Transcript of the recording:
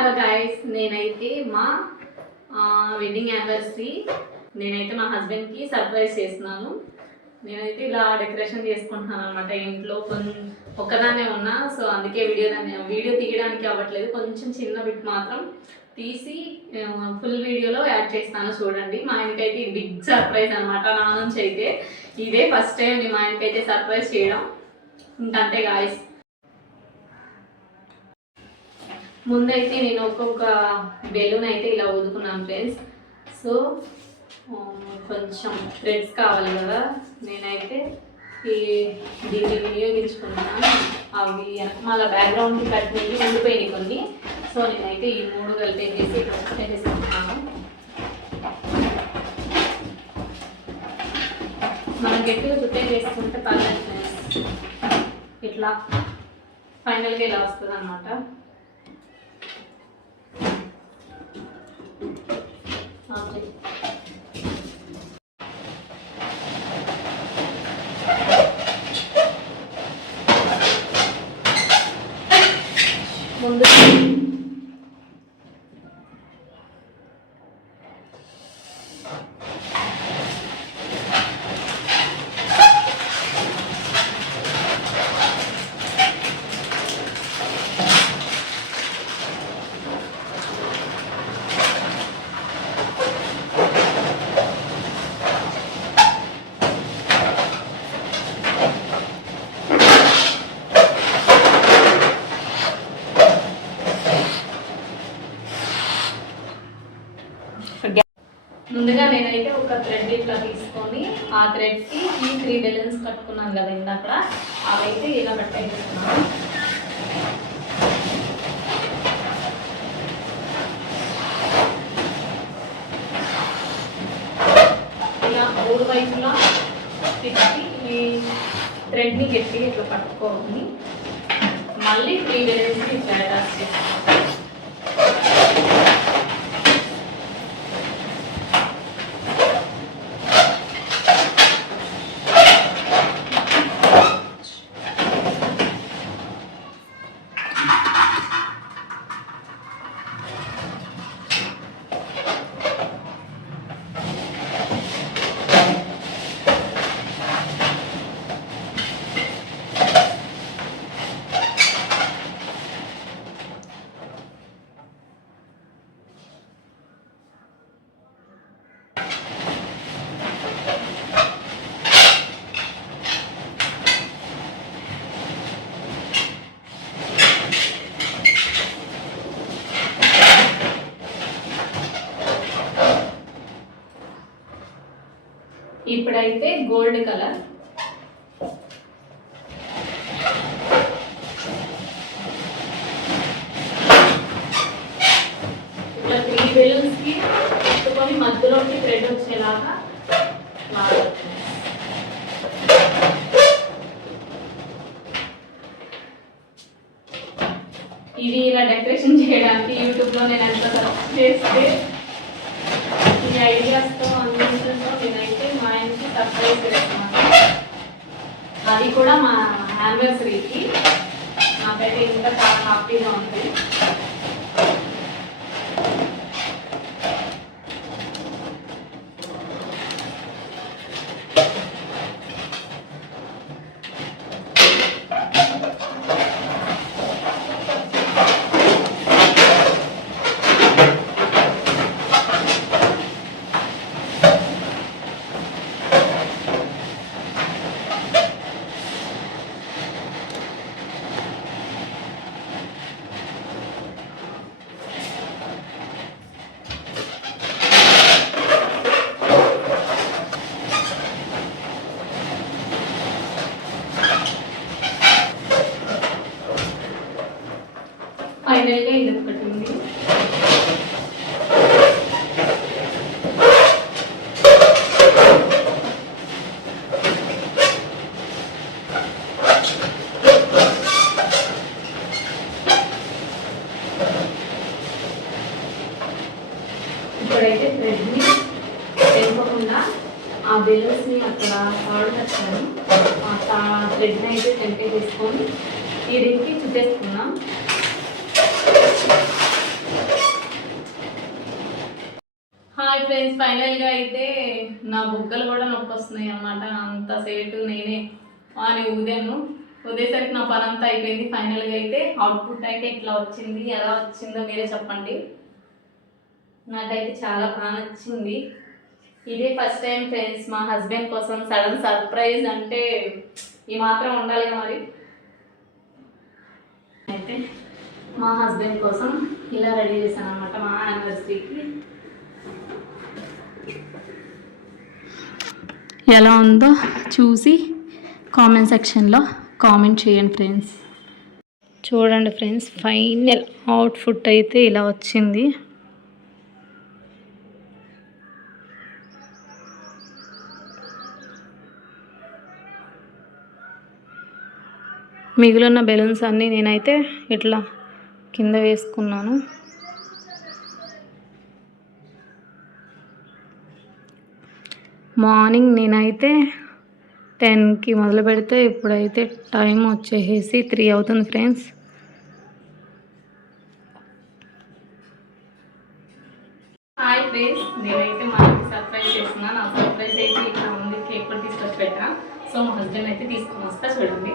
Hello guys, నేనైతే మా wedding anniversary నేనైతే మా హస్బెండ్కి సర్ప్రైజ్ చేస్తున్నాను. నేనైతే ఇలా డెకరేషన్ చేసుకుంటున్నాను అనమాట. ఇంట్లో ఒక్కదానే ఉన్నా, సో అందుకే వీడియో తీయడానికి అవ్వట్లేదు. కొంచెం చిన్న బిట్ మాత్రం తీసి ఫుల్ వీడియోలో యాడ్ చేస్తాను, చూడండి. మా ఆయనకైతే బిగ్ సర్ప్రైజ్ అనమాట. నా నుంచి అయితే ఇదే ఫస్ట్ టైం మా ఆయనకైతే సర్ప్రైజ్ చేయడం. ఇంకంతే గాయస్. ముందైతే నేను ఒక్కొక్క బెలూన్ అయితే ఇలా ఊదుకున్నాను ఫ్రెండ్స్. సో కొంచెం థ్రెడ్స్ కావాలి కదా, నేనైతే దీన్ని వినియోగించుకున్నాను. అవి మళ్ళీ బ్యాక్గ్రౌండ్కి కట్టినవి ఉండిపోయినాయి కొన్ని. సో నేనైతే ఈ 3 కలిపేసి ఇక్కడ చేసుకుంటున్నాను. మనం గట్టిగా చుట్టే చేసుకుంటే పర్లేదు ఫ్రెండ్స్. ఇట్లా ఫైనల్గా ఇలా వస్తుంది అన్నమాట. ముందు ముందుగా నేనైతే ఒక థ్రెడ్ ఇట్లా తీసుకొని ఆ థ్రెడ్కి ఈ 3 బెలూన్స్ కట్టుకున్నాను కదా ఇందాక, అవైతే ఇలా కట్టేస్తున్నాను. ఇలా 3 వైపులా తిప్పి ఈ థ్రెడ్ని గట్టిగా ఇట్లా పట్టుకోవాలి. మళ్ళీ 3 బెలూన్స్కి ఇట్లా అటాచ్ చేసుకోవాలి. ఇప్పుడైతే గోల్డ్ కలర్ ఇట్లా 3 బెలూన్స్కి పెట్టుకొని మధ్యలోకి థ్రెడ్ వచ్చేలాగా ఇది ఇలా డెకరేషన్ చేయడానికి యూట్యూబ్లో నేను ఎంత సర్చ్ చేస్తే ఈ ఐడియాస్తో అన్నింటితో నేనైతే మా ఆయనకి సర్ప్రైజ్ చేస్తున్నాను. అది కూడా మా యానివర్సరీకి. నాకైతే ఇంకా చాలా హ్యాపీగా ఉంది. ఫైనల్గా ఇది ఒకటి ఉంది. ఇప్పుడైతే థ్రెడ్ని తెంపకుండా ఆ బెలూన్స్ని అక్కడ తాడు కట్టాను. ఆ థ్రెడ్ని అయితే తెంపే తీసుకొని ఈ రింగ్కి చుట్టేసుకున్నాం. హాయ్ ఫ్రెండ్స్, ఫైనల్గా అయితే నా బుగ్గలు కూడా నొప్పి వస్తున్నాయి అన్నమాట. అంత సేటు నేనే అని ఉదేసరికి నా పని అంతా అయిపోయింది. ఫైనల్గా అయితే అవుట్పుట్ అయితే ఇట్లా వచ్చింది. ఎలా వచ్చిందో మీరే చెప్పండి. నాకైతే చాలా బాగా నచ్చింది. ఇదే ఫస్ట్ టైం ఫ్రెండ్స్ మా హస్బెండ్ కోసం సడన్ సర్ప్రైజ్ అంటే ఈ మాత్రం ఉండాలి మరి. అయితే మా హస్బెండ్ కోసం ఇలా రెడీ చేశాను అనమాట మా యానివర్సరీకి. ఎలా ఉందో చూసి కామెంట్ సెక్షన్లో కామెంట్ చేయండి ఫ్రెండ్స్. చూడండి ఫ్రెండ్స్, ఫైనల్ అవుట్ఫుట్ అయితే ఇలా వచ్చింది. మిగిలిన బెలూన్స్ అన్నీ నేనైతే ఇట్లా కింద వేసుకున్నాను. మార్నింగ్ నేనైతే 10కి మొదలు పెడితే ఇప్పుడైతే టైం వచ్చేసి 3 అవుతుంది ఫ్రెండ్స్. హాయ్ ఫ్రెండ్స్, నేనైతే మా ఇంటికి సర్ప్రైజ్ చేస్తున్నాను. నా సర్ప్రైజ్ అయితే ఇట్లా ఉంది. కేక్ కూడా తీసుకొచ్చి పెట్టా. సో మా హస్బెండ్ అయితే తీసుకొని వస్తా చూడండి.